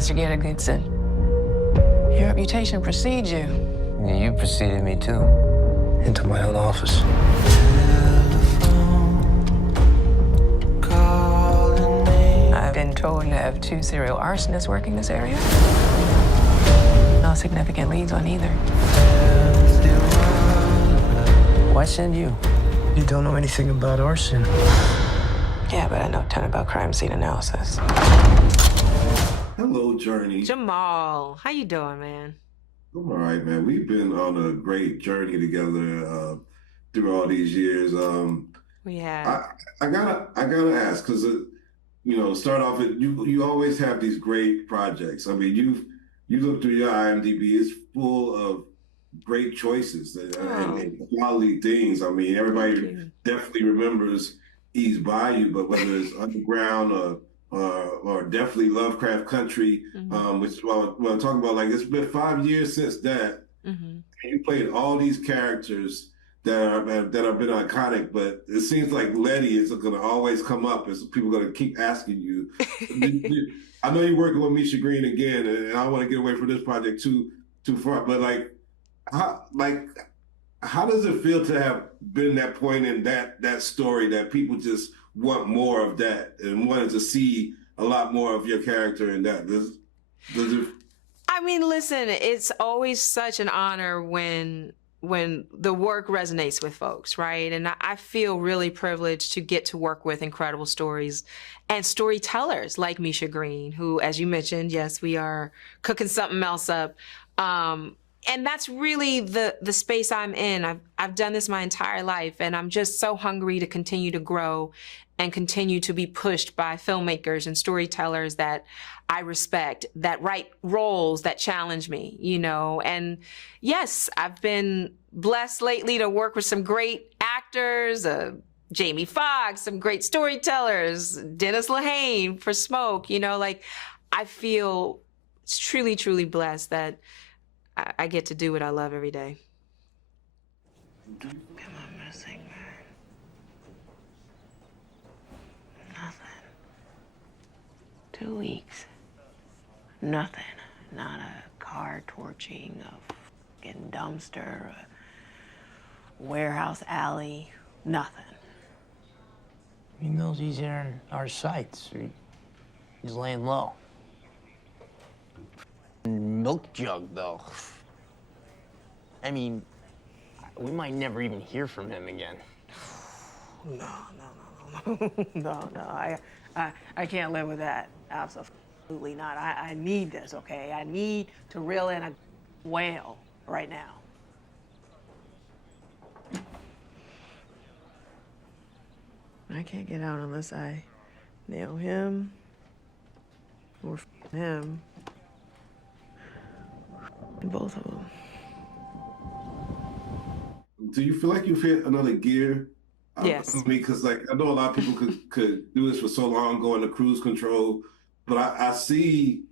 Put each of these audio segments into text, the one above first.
Investigator Goodson. Your reputation precedes you. Yeah, you preceded me too. Into my own office. I've been told you have 2 serial arsonists working this area. No significant leads on either. Why send you? You don't know anything about arson. Yeah, but I know a ton about crime scene analysis. Hello, Jurnee. Jamaal, how you doing, man? I'm all right, man. We've been on a great journey together through all these years. We have. I gotta ask because start off with you always have these great projects. I mean, you look through your IMDb, it's full of great choices and quality things. I mean, everybody definitely remembers East Bayou, but whether it's Underground or definitely Lovecraft Country, which is what I'm talking about. Like, it's been 5 years since that. And you played all these characters that have been iconic, but it seems like Letty is going to always come up as people are going to keep asking you. I know you're working with Misha Green again, and I want to get away from this project too far, but how does it feel to have been that point in that story that people just want more of that and wanted to see a lot more of your character in that? Does it? I mean, listen, it's always such an honor when the work resonates with folks, right? And I feel really privileged to get to work with incredible stories and storytellers like Misha Green, who, as you mentioned, yes, we are cooking something else up. And that's really the space I'm in. I've done this my entire life, and I'm just so hungry to continue to grow and continue to be pushed by filmmakers and storytellers that I respect, that write roles that challenge me, And yes, I've been blessed lately to work with some great actors, Jamie Foxx, some great storytellers, Dennis Lehane for Smoke, I feel truly, truly blessed that I get to do what I love every day. Come on, missing man. Nothing. 2 weeks. Nothing. Not a car torching, a fucking dumpster, a warehouse alley. Nothing. He knows he's in our sights. He's laying low. Milk jug, though. I mean, we might never even hear from him again. No. I can't live with that. Absolutely not. I need this, okay? I need to reel in a whale right now. I can't get out unless I nail him or him. Both of them. Do you feel like you've hit another gear? Yes. I mean, because I know a lot of people could do this for so long, go into cruise control, but I see,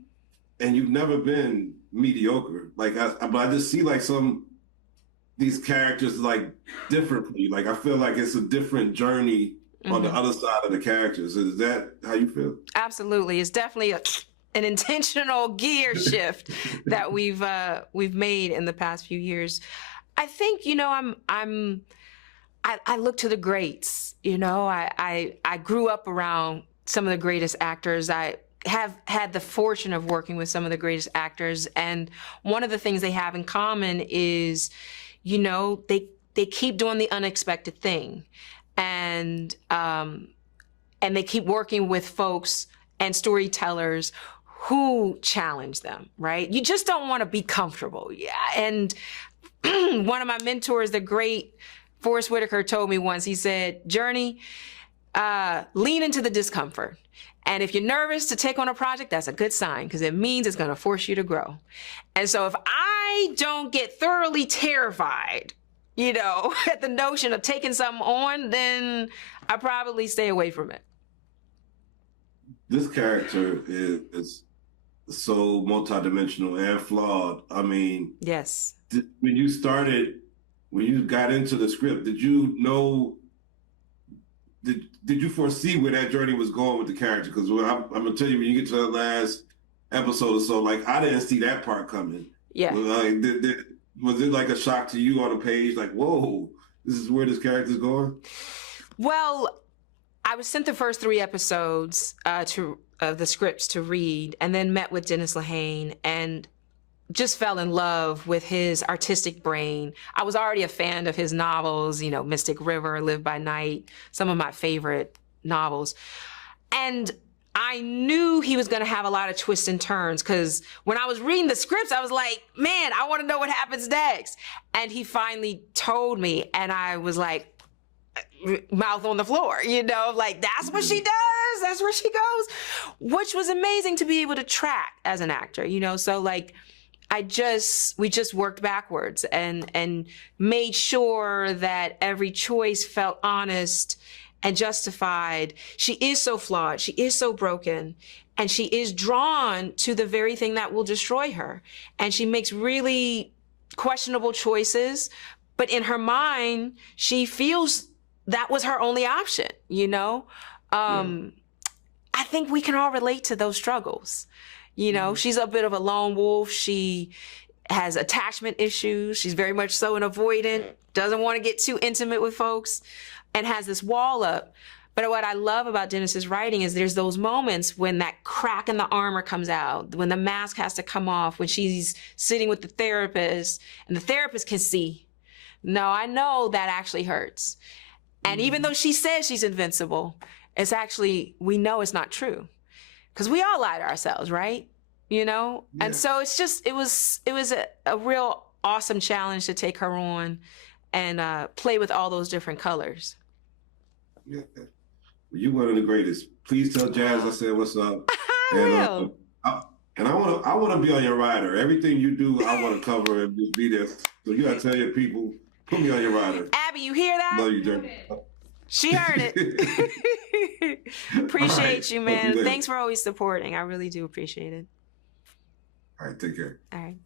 and you've never been mediocre. But I just see these characters differently. I feel like it's a different journey on the other side of the characters. Is that how you feel? Absolutely. It's definitely an intentional gear shift that we've made in the past few years. I think, I look to the greats, I grew up around some of the greatest actors. I have had the fortune of working with some of the greatest actors. And one of the things they have in common is, they keep doing the unexpected thing. And they keep working with folks and storytellers who challenge them, right? You just don't want to be comfortable. Yeah. And one of my mentors, the great Forrest Whitaker, told me once, he said, Jurnee, lean into the discomfort. And if you're nervous to take on a project, that's a good sign, because it means it's going to force you to grow. And so if I don't get thoroughly terrified, at the notion of taking something on, then I probably stay away from it. This character is so multidimensional and flawed. I mean, yes. When you got into the script, did you know? Did you foresee where that journey was going with the character? Because I'm gonna tell you, when you get to the last episode or so, like I didn't see that part coming. Yeah. Like, was it like a shock to you on the page? Like, whoa, this is where this character's going? Well, I was sent the first 3 episodes of the scripts to read, and then met with Dennis Lehane and just fell in love with his artistic brain. I was already a fan of his novels, you know, Mystic River, Live by Night, some of my favorite novels. And I knew he was going to have a lot of twists and turns, because when I was reading the scripts, I was like, man, I want to know what happens next. And he finally told me, and I was like, mouth on the floor, you know, like, that's what she does, that's where she goes, which was amazing to be able to track as an actor, you know. So like, we just worked backwards and made sure that every choice felt honest and justified. She is so flawed, she is so broken, and she is drawn to the very thing that will destroy her. And she makes really questionable choices, but in her mind, she feels that was her only option, you know? I think we can all relate to those struggles. You know, she's a bit of a lone wolf. She has attachment issues. She's very much so an avoidant, doesn't want to get too intimate with folks, and has this wall up. But what I love about Dennis's writing is there's those moments when that crack in the armor comes out, when the mask has to come off, when she's sitting with the therapist, and the therapist can see, no, I know that actually hurts. And even though she says she's invincible, it's actually, we know it's not true. Because we all lie to ourselves, right? You know? Yeah. And so it's just, it was a real awesome challenge to take her on and play with all those different colors. Yeah. You're one of the greatest. Please tell Jazz I said what's up. I will. And I want to be on your rider. Everything you do, I want to cover and just be there. So you got to tell your people, put me on your rider. Abby, you hear that? Love you, Jurnee. She heard it. Appreciate you, man. Thanks for always supporting. I really do appreciate it. All right, take care. All right.